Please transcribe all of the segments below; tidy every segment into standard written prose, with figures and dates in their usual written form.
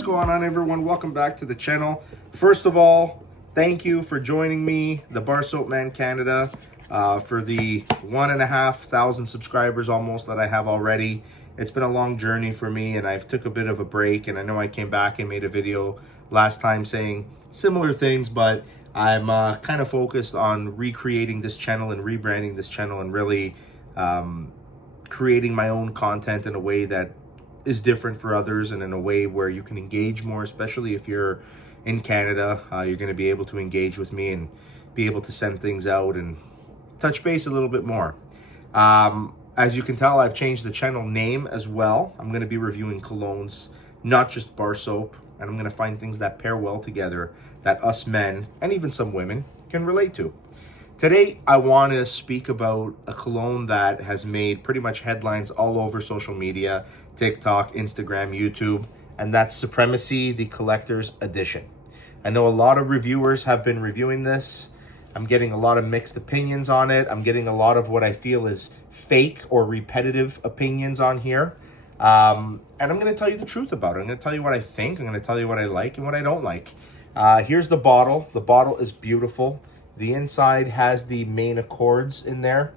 What's going on, everyone? Welcome back to the channel. First of all, thank you for joining me, the Bar Soap Man Canada, for the 1,500 subscribers almost that I have already. It's been a long journey for me, and I've took a bit of a break, and I know I came back and made a video last time saying similar things, but I'm kind of focused on recreating this channel and rebranding this channel and really creating my own content in a way that is different for others and in a way where you can engage more, especially if you're in Canada. You're going to be able to engage with me and be able to send things out and touch base a little bit more. As you can tell, I've changed the channel name as well. I'm going to be reviewing colognes, not just bar soap, and I'm going to find things that pair well together that us men and even some women can relate to. Today, I want to speak about a cologne that has made pretty much headlines all over social media, TikTok, Instagram, YouTube, and that's Supremacy, the Collector's Edition. I know a lot of reviewers have been reviewing this. I'm getting a lot of mixed opinions on it. I'm getting a lot of what I feel is fake or repetitive opinions on here. And I'm going to tell you the truth about it. I'm going to tell you what I think. I'm going to tell you what I like and what I don't like. Here's the bottle. The bottle is beautiful. The inside has the main accords in there.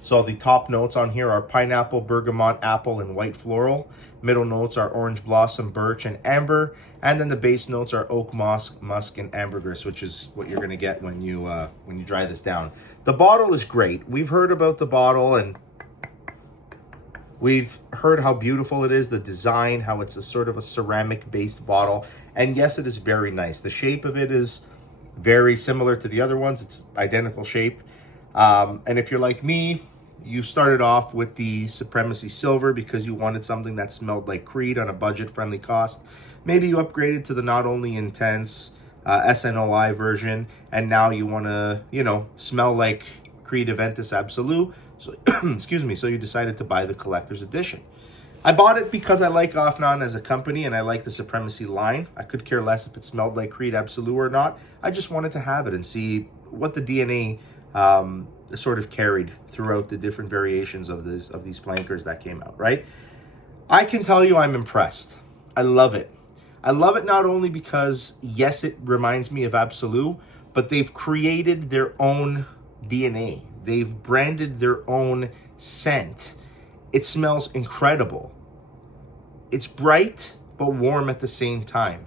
So the top notes on here are pineapple, bergamot, apple, and white floral. Middle notes are orange blossom, birch, and amber. And then the base notes are oak, musk, and ambergris, which is what you're going to get when you dry this down. The bottle is great. We've heard about the bottle and we've heard how beautiful it is, the design, how it's a sort of a ceramic-based bottle. And yes, it is very nice. The shape of it is very similar to the other ones. It's identical shape. And if you're like me, you started off with the Supremacy Silver because you wanted something that smelled like Creed on a budget-friendly cost. Maybe you upgraded to the Not Only Intense SNOI version, and now you want to, smell like Creed Aventus Absolu. So, excuse me. So you decided to buy the Collector's Edition. I bought it because I like Afnan as a company and I like the Supremacy line. I could care less if it smelled like Creed Absolu or not. I just wanted to have it and see what the DNA sort of carried throughout the different variations of these flankers that came out, right? I can tell you I'm impressed. I love it. I love it not only because, yes, it reminds me of Absolu, but they've created their own DNA. They've branded their own scent. It smells incredible. It's bright but warm at the same time.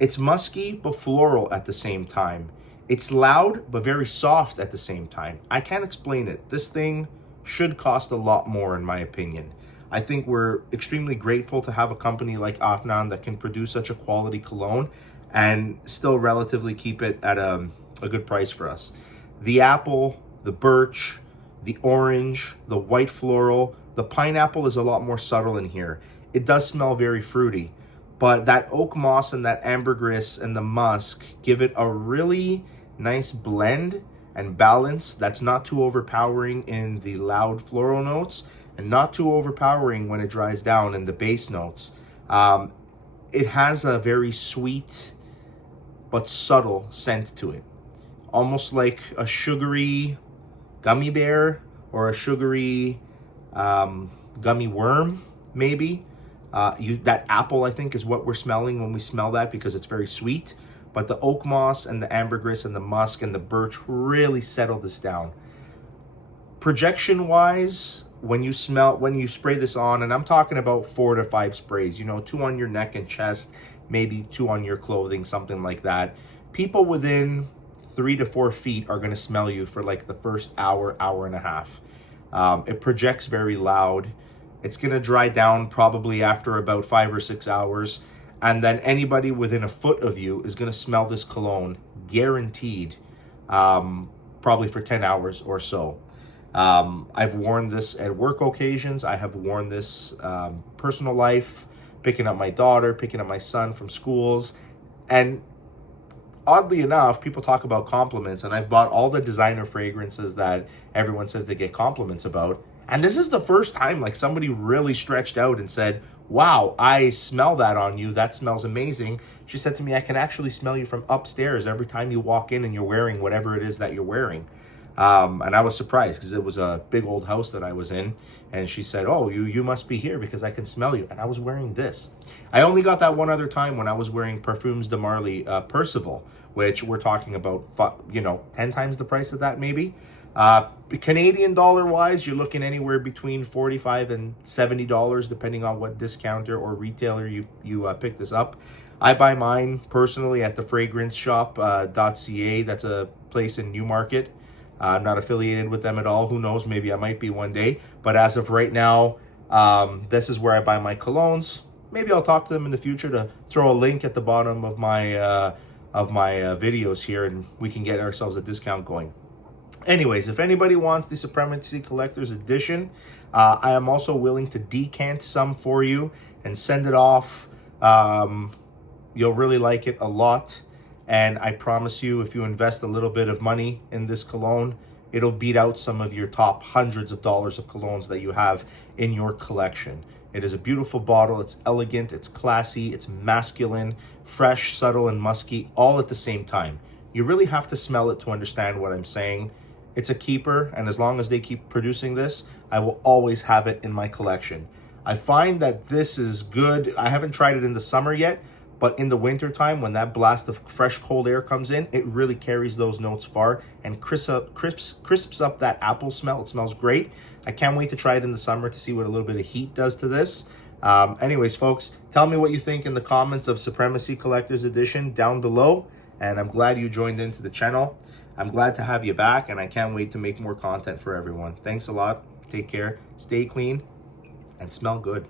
It's musky but floral at the same time. It's loud but very soft at the same time. I can't explain it. This thing should cost a lot more, in my opinion. I think we're extremely grateful to have a company like Afnan that can produce such a quality cologne and still relatively keep it at a good price for us. The apple, the birch, the orange, the white floral, the pineapple is a lot more subtle in here. It does smell very fruity, but that oak moss and that ambergris and the musk give it a really nice blend and balance that's not too overpowering in the loud floral notes and not too overpowering when it dries down in the base notes. It has a very sweet but subtle scent to it, almost like a sugary gummy bear or a sugary gummy worm, maybe. That apple, I think, is what we're smelling when we smell that because it's very sweet. But the oak moss and the ambergris and the musk and the birch really settle this down. Projection-wise, when you spray this on, and I'm talking about 4 to 5 sprays, 2 on your neck and chest, maybe 2 on your clothing, something like that. People within 3 to 4 feet are going to smell you for like the first hour, hour and a half. It projects very loud. It's going to dry down probably after about 5 or 6 hours. And then anybody within a foot of you is going to smell this cologne, guaranteed, probably for 10 hours or so. I've worn this at work occasions. I have worn this personal life, picking up my daughter, picking up my son from schools. And oddly enough, people talk about compliments, and I've bought all the designer fragrances that everyone says they get compliments about. And this is the first time like somebody really stretched out and said, wow, I smell that on you. That smells amazing. She said to me, I can actually smell you from upstairs every time you walk in and you're wearing whatever it is that you're wearing. And I was surprised because it was a big old house that I was in. And she said, oh, you must be here because I can smell you. And I was wearing this. I only got that one other time when I was wearing Parfums de Marly Percival, which we're talking about, 10 times the price of that maybe. Canadian dollar wise, you're looking anywhere between $45 and $70, depending on what discounter or retailer you pick this up. I buy mine personally at the fragrance shop.ca. That's a place in Newmarket. I'm not affiliated with them at all. Who knows? Maybe I might be one day. But as of right now, this is where I buy my colognes. Maybe I'll talk to them in the future to throw a link at the bottom of my videos here, and we can get ourselves a discount going. Anyways, if anybody wants the Supremacy Collector's Edition, I am also willing to decant some for you and send it off. You'll really like it a lot. And I promise you, if you invest a little bit of money in this cologne, it'll beat out some of your top hundreds of dollars of colognes that you have in your collection. It is a beautiful bottle. It's elegant, it's classy, it's masculine, fresh, subtle, and musky, all at the same time. You really have to smell it to understand what I'm saying. It's a keeper, and as long as they keep producing this, I will always have it in my collection. I find that this is good. I haven't tried it in the summer yet, but in the winter time, when that blast of fresh, cold air comes in, it really carries those notes far and crisps up that apple smell. It smells great. I can't wait to try it in the summer to see what a little bit of heat does to this. Anyways, folks, tell me what you think in the comments of Supremacy Collector's Edition down below. And I'm glad you joined into the channel. I'm glad to have you back, and I can't wait to make more content for everyone. Thanks a lot. Take care. Stay clean and smell good.